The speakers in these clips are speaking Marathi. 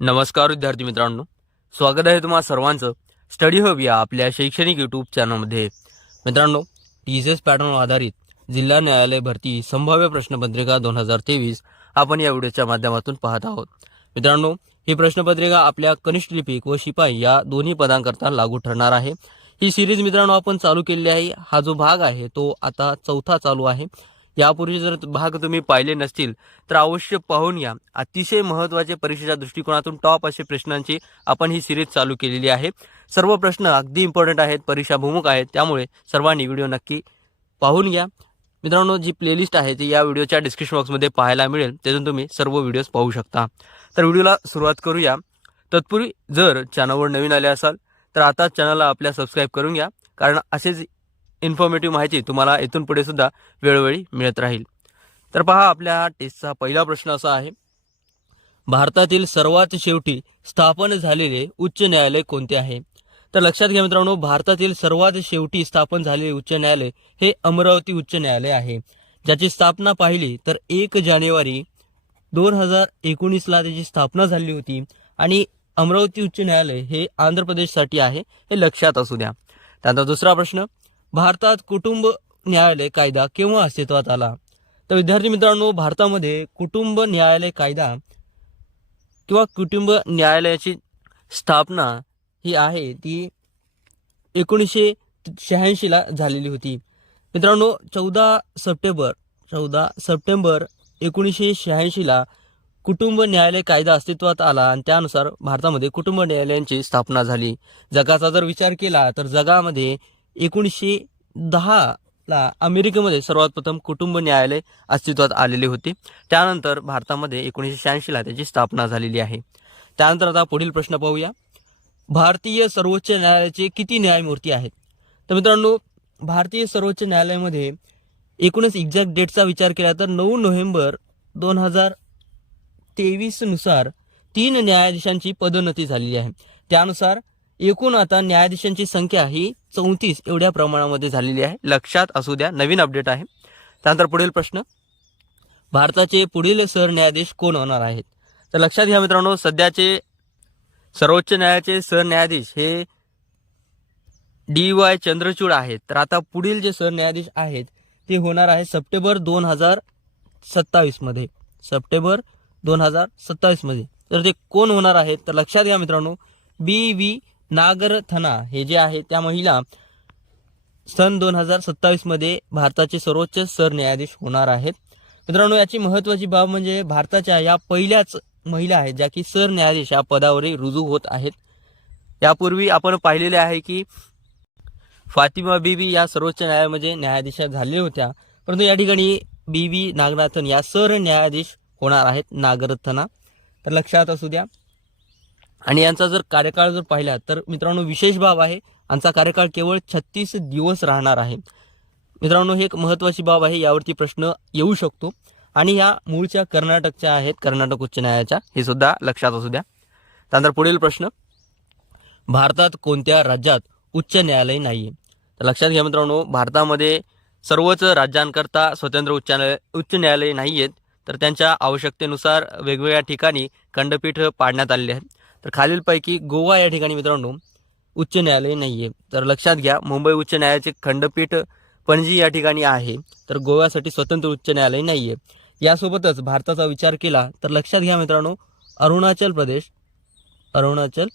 नमस्कार विद्यार्थी मित्रांनो. स्वागत आहे तुम्हा सर्वांचं स्टडी हब या आपल्या शैक्षणिक यूट्यूब चॅनलमध्ये मित्रांनो टी सी एस पॅटर्न आधारित जिल्हा न्यायालय भरती संभाव्य प्रश्नपत्रिका दोन हजार तेवीस आपण या व्हिडिओच्या माध्यमातून पाहत आहोत. मित्रांनो ही प्रश्नपत्रिका आपल्या कनिष्ठ लिपिक व शिपाई या दोन्ही पदांकरता लागू ठरणार आहे. ही सिरीज मित्रांनो आपण चालू केलेली आहे. हा जो भाग आहे तो आता चौथा चालू आहे. यापूर्वी जर भाग तुम्ही पाहिले नसतील तर अवश्य पाहून घ्या अतिशय महत्त्वाचे परीक्षेच्या दृष्टिकोनातून टॉप असे प्रश्नांची आपण ही सिरीज चालू केलेली आहे. सर्व प्रश्न अगदी इम्पॉर्टंट आहेत परीक्षाभिमुख आहेत त्यामुळे सर्वांनी व्हिडिओ नक्की पाहून घ्या. मित्रांनो जी प्लेलिस्ट आहे ती या व्हिडिओच्या डिस्क्रिप्शन बॉक्समध्ये पाहायला मिळेल. त्यातून तुम्ही सर्व व्हिडिओज पाहू शकता. तर व्हिडिओला सुरुवात करूया. तत्पूर्वी जर चॅनलवर नवीन आले असाल तर आता चॅनलला आपल्या सबस्क्राईब करून घ्या. कारण असेच इन्फॉर्मेटिव्ह माहिती तुम्हाला इथून पुढे सुद्धा वेळोवेळी मिळत राहील. तर पहा आपल्या टेस्टचा पहिला प्रश्न असा आहे. भारतातील सर्वात शेवटी स्थापन झालेले उच्च न्यायालय कोणते आहे? तर लक्षात घ्या मित्रांनो भारतातील सर्वात शेवटी स्थापन झालेले उच्च न्यायालय हे अमरावती उच्च न्यायालय आहे. ज्याची स्थापना पाहिली तर एक जानेवारी दोन हजार एकोणीसला त्याची स्थापना झाली होती आणि अमरावती उच्च न्यायालय हे आंध्र प्रदेशसाठी आहे हे लक्षात असू द्या. त्यानंतर दुसरा प्रश्न भारतात कुटुंब न्यायालय कायदा केव्हा अस्तित्वात आला? तर विद्यार्थी मित्रांनो भारतामध्ये कुटुंब न्यायालय कायदा किंवा कुटुंब न्यायालयाची स्थापना ही आहे ती एकोणीसशे शहाऐंशीला झालेली होती. मित्रांनो चौदा सप्टेंबर चौदा सप्टेंबर एकोणीसशे शहाऐंशीला कुटुंब न्यायालय कायदा अस्तित्वात आला आणि त्यानुसार भारतामध्ये कुटुंब न्यायालयांची स्थापना झाली. जगाचा जर विचार केला तर जगामध्ये एकोणीसशे दहाला अमेरिकेमध्ये सर्वात प्रथम कुटुंब न्यायालय अस्तित्वात आलेले होते. त्यानंतर भारतामध्ये एकोणीसशे शहाऐंशीला त्याची स्थापना झालेली आहे. त्यानंतर आता पुढील प्रश्न पाहूया. भारतीय सर्वोच्च न्यायालयाचे किती न्यायमूर्ती आहेत? तर मित्रांनो भारतीय सर्वोच्च न्यायालयामध्ये एकूणच एक्झॅक्ट डेटचा विचार केला तर नऊ नोव्हेंबर दोन हजार तेवीसनुसार तीन न्यायाधीशांची पदोन्नती झालेली आहे. त्यानुसार एकूण आता न्यायाधीशांची संख्या ही चौतीस एवढ्या प्रमाणामध्ये झालेली आहे. लक्षात असू द्या नवीन अपडेट आहे. त्यानंतर पुढील प्रश्न. भारताचे पुढील सरन्यायाधीश कोण होणार आहेत? तर लक्षात घ्या मित्रांनो सध्याचे सर्वोच्च न्यायालयाचे सरन्यायाधीश हे डी वाय चंद्रचूड आहेत. तर आता पुढील जे सरन्यायाधीश आहेत ते होणार आहे सप्टेंबर दोन हजार सत्तावीसमध्ये सप्टेंबर दोन हजार सत्तावीसमध्ये तर ते कोण होणार आहेत? तर लक्षात घ्या मित्रांनो बी व्ही नागरथना हे जे आहे त्या महिला सन दोन हजार सत्तावीसमध्ये भारताचे सर्वोच्च सरन्यायाधीश होणार आहेत. मित्रांनो याची महत्त्वाची बाब म्हणजे भारताच्या या पहिल्याच महिला आहेत ज्या की सरन्यायाधीश या पदावरही रुजू होत आहेत. यापूर्वी आपण पाहिलेले आहे की फातिमा बीबी या सर्वोच्च न्यायालयामध्ये म्हणजे न्यायाधीशा झालेल्या होत्या. परंतु या ठिकाणी बी नागनाथन या सरन्यायाधीश होणार आहेत नागरथना. तर लक्षात असू द्या. आणि यांचा जर कार्यकाळ जर पाहिला तर मित्रांनो विशेष बाब आहे यांचा कार्यकाळ केवळ छत्तीस दिवस राहणार आहे. मित्रांनो ही एक महत्त्वाची बाब आहे यावरती प्रश्न येऊ शकतो. आणि ह्या मूळच्या कर्नाटकच्या आहेत कर्नाटक उच्च न्यायालयाच्या. हे सुद्धा लक्षात असू द्या. त्यानंतर पुढील प्रश्न. भारतात कोणत्या राज्यात उच्च न्यायालय नाही आहे तर लक्षात घ्या मित्रांनो भारतामध्ये सर्वच राज्यांकरता स्वतंत्र उच्च न्यायालय उच्च न्यायालय नाही आहेत तर त्यांच्या आवश्यकतेनुसार वेगवेगळ्या ठिकाणी खंडपीठ पाडण्यात आलेले आहेत तर खालीलपैकी गोवा या ठिकाणी मित्रांनो उच्च न्यायालय नाही आहे तर लक्षात घ्या मुंबई उच्च न्यायालयाचे खंडपीठ पणजी या ठिकाणी आहे. तर गोव्यासाठी स्वतंत्र उच्च न्यायालय नाही आहे यासोबतच भारताचा विचार केला तर लक्षात घ्या मित्रांनो अरुणाचल प्रदेश अरुणाचल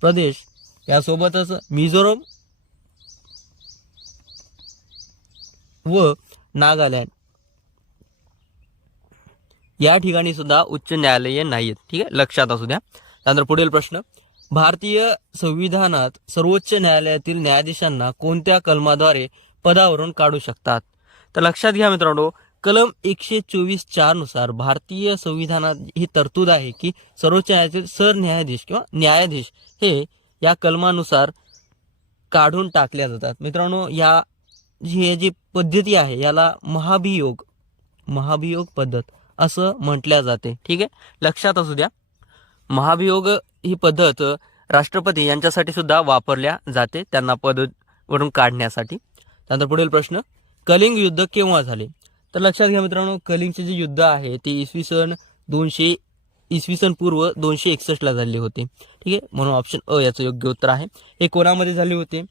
प्रदेश. यासोबतच मिझोरम व नागालँड या ठिकाणी सुद्धा उच्च न्यायालये नाही आहेत ठीक आहे? लक्षात असू द्या. त्यानंतर पुढील प्रश्न. भारतीय संविधानात सर्वोच्च न्यायालयातील न्यायाधीशांना कोणत्या कलमाद्वारे पदावरून काढू शकतात? तर लक्षात घ्या मित्रांनो कलम एकशे चोवीस चारनुसार भारतीय संविधानात ही तरतूद आहे की सर्वोच्च न्यायालयातील सरन्यायाधीश किंवा न्यायाधीश हे या कलमानुसार काढून टाकल्या जातात. मित्रांनो या जी जी पद्धती आहे याला महाभियोग महाभियोग पद्धत असं म्हटल्या जाते. ठीक आहे? लक्षात असू द्या. महाभियोग ही पद्धत राष्ट्रपती यांच्यासाठी सुद्धा वापरल्या जाते त्यांना पद वरून काढण्यासाठी. त्यानंतर पुढील प्रश्न कलिंग युद्ध केव्हा झाले? तर लक्षात घ्या मित्रांनो कलिंगचे जे युद्ध आहे ते इसवी सन दोनशे इसवी सन पूर्व दोनशे एकसष्टला झाले होते. ठीक आहे? म्हणून ऑप्शन अ याचं योग्य उत्तर आहे. हे कोणामध्ये झाले होते?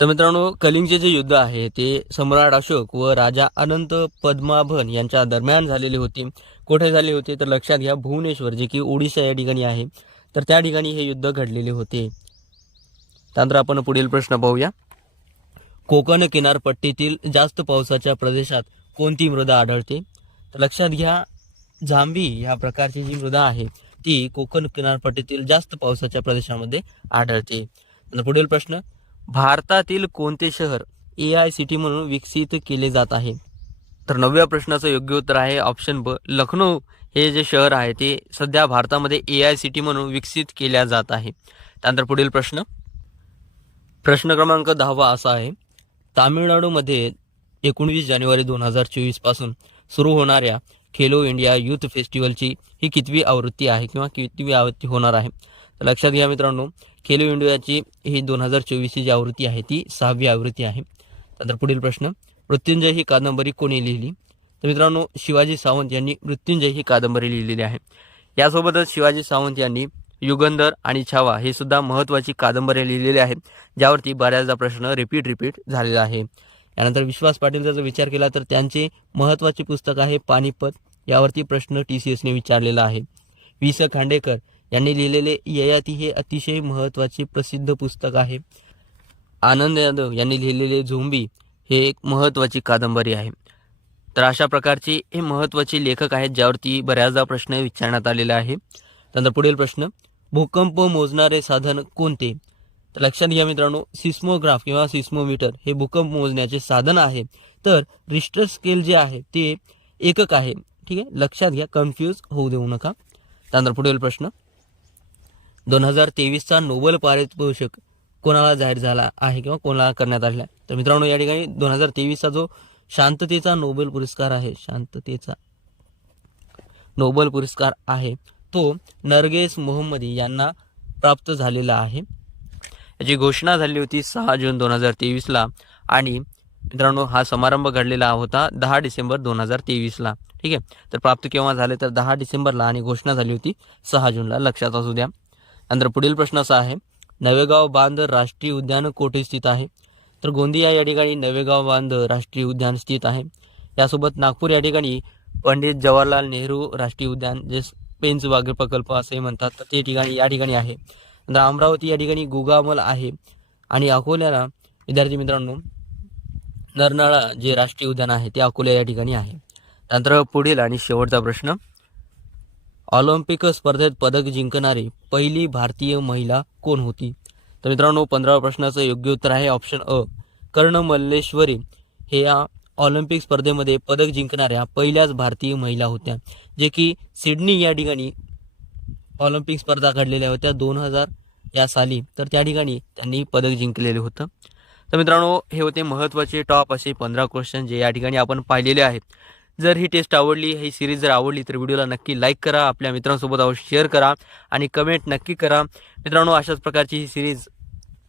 तर मित्रांनो कलिंगचे जे युद्ध आहे ते सम्राट अशोक व राजा अनंत पद्माभन यांच्या दरम्यान झालेले होते. कोठे झाले होते? तर लक्षात घ्या भुवनेश्वर जे की ओडिशा या ठिकाणी आहे. तर त्या ठिकाणी हे युद्ध घडलेले होते. त्यानंतर आपण पुढील प्रश्न पाहूया. कोकण किनारपट्टीतील जास्त पावसाच्या प्रदेशात कोणती मृदा आढळते? तर लक्षात घ्या जांभी ह्या प्रकारची जी मृदा आहे ती कोकण किनारपट्टीतील जास्त पावसाच्या प्रदेशामध्ये आढळते. पुढील प्रश्न भारतातील कोणते शहर ए आय सी टी म्हणून विकसित केले जात आहे? तर नवव्या प्रश्नाचं योग्य उत्तर आहे ऑप्शन ब लखनौ. हे जे शहर आहे ते सध्या भारतामध्ये ए आय सी टी म्हणून विकसित केल्या जात आहे. त्यानंतर पुढील प्रश्न. प्रश्न क्रमांक दहावा असा आहे. तामिळनाडूमध्ये एकोणवीस जानेवारी दोन हजार चोवीसपासून सुरू होणाऱ्या खेलो इंडिया युथ फेस्टिवलची ही कितवी आवृत्ती आहे किंवा कितवी आवृत्ती होणार आहे? तर लक्षात घ्या मित्रांनो खेलो इंडियाची ही दोन हजार चोवीसची जी आवृत्ती आहे ती सहावी आवृत्ती आहे. त्यानंतर पुढील प्रश्न मृत्युंजय ही कादंबरी कोणी लिहिली? तर मित्रांनो शिवाजी सावंत यांनी मृत्युंजय ही कादंबरी लिहिलेली आहे. यासोबतच शिवाजी सावंत यांनी युगंधर आणि छावा हे सुद्धा महत्त्वाची कादंबऱ्या लिहिलेल्या आहेत ज्यावरती बऱ्याचदा प्रश्न रिपीट रिपीट झालेला आहे. यानंतर विश्वास पाटीलचा जर विचार केला तर त्यांचे महत्त्वाचे पुस्तक आहे पानिपत यावरती प्रश्न टी सी एसने विचारलेला आहे. वि स खांडेकर यांनी लिहिलेले ययाती हे अतिशय महत्त्वाचे प्रसिद्ध पुस्तक आहे. आनंद यादव यांनी लिहिलेले झोंबी हे एक महत्त्वाची कादंबरी आहे. तर अशा प्रकारचे हे महत्त्वाचे लेखक आहेत ज्यावरती बऱ्याचदा प्रश्न विचारण्यात आलेला आहे. त्यानंतर पुढील प्रश्न भूकंप मोजणारे साधन कोणते? तर लक्षात घ्या मित्रांनो सिस्मोग्राफ किंवा सिस्मोमीटर हे भूकंप मोजण्याचे साधन आहे. तर रिस्टर स्केल जे आहे ते एकक आहे. ठीक आहे? लक्षात घ्या कन्फ्यूज होऊ देऊ नका. त्यानंतर पुढील प्रश्न दोन हजार तेवीसचा नोबेल पारितोषिक कोणाला जाहीर झाला आहे किंवा कोणाला करण्यात आलेला आहे? तर मित्रांनो या ठिकाणी दोन हजार तेवीसचा जो शांततेचा नोबेल पुरस्कार आहे शांततेचा नोबेल पुरस्कार आहे तो नरगेस मोहम्मदी यांना प्राप्त झालेला आहे. याची घोषणा झाली होती सहा जून दोन हजार तेवीसला आणि मित्रांनो हा समारंभ घडलेला होता दहा डिसेंबर दोन हजार तेवीसला. ठीक आहे? तर प्राप्त केव्हा झाले? तर दहा डिसेंबरला आणि घोषणा झाली होती सहा जूनला. लक्षात असू द्या. नंतर पुढील प्रश्न असा आहे नवेगाव बांध राष्ट्रीय उद्यान कोठे स्थित आहे? तर गोंदिया या ठिकाणी नवेगाव बांध राष्ट्रीय उद्यान स्थित आहे. यासोबत नागपूर या ठिकाणी पंडित जवाहरलाल नेहरू राष्ट्रीय उद्यान जे पेंच वाघ प्रकल्प असे म्हणतात तर ते ठिकाणी या ठिकाणी आहे. नंतर अमरावती या ठिकाणी गुगामल आहे. आणि अकोल्याला विद्यार्थी मित्रांनो नरनाळा जे राष्ट्रीय उद्यान आहे ते अकोला या ठिकाणी आहे. त्यानंतर पुढील आणि शेवटचा प्रश्न ऑलिम्पिक स्पर्धेत पदक जिंकणारी पहिली भारतीय महिला कोण होती? तर मित्रांनो पंधराव्या प्रश्नाचं योग्य उत्तर आहे ऑप्शन अ कर्ण मल्लेश्वरी हे या ऑलिम्पिक स्पर्धेमध्ये पदक जिंकणाऱ्या पहिल्याच भारतीय महिला होत्या जे की सिडनी या ठिकाणी ऑलिम्पिक स्पर्धा घडलेल्या होत्या दोन हजार या साली. तर त्या ठिकाणी त्यांनी पदक जिंकलेलं होतं. तर मित्रांनो हे होते महत्त्वाचे टॉप असे पंधरा क्वेश्चन जे या ठिकाणी आपण पाहिलेले आहेत. जर ही टेस्ट आवडली ही सिरीज जर आवडली तर व्हिडिओला नक्की लाईक करा. आपल्या मित्रांसोबत अवश्य शेअर करा आणि कमेंट नक्की करा. मित्रांनो अशाच प्रकारची ही सिरीज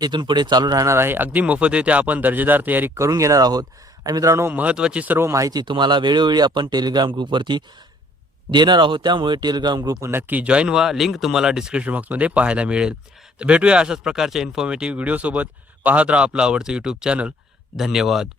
इथून पुढे चालू राहणार आहे. अगदी मोफतरित्या आपण दर्जेदार तयारी करून घेणार आहोत. आणि मित्रांनो महत्त्वाची सर्व माहिती तुम्हाला वेळोवेळी आपण टेलिग्राम ग्रुपवरती देणार आहोत. त्यामुळे टेलिग्राम ग्रुप नक्की जॉईन व्हा. लिंक तुम्हाला डिस्क्रिप्शन बॉक्समध्ये पाहायला मिळेल. तर भेटूया अशाच प्रकारच्या इन्फॉर्मेटिव्ह व्हिडिओसोबत पाहत राहा आपलं आवडतं यूट्यूब चॅनल धन्यवाद.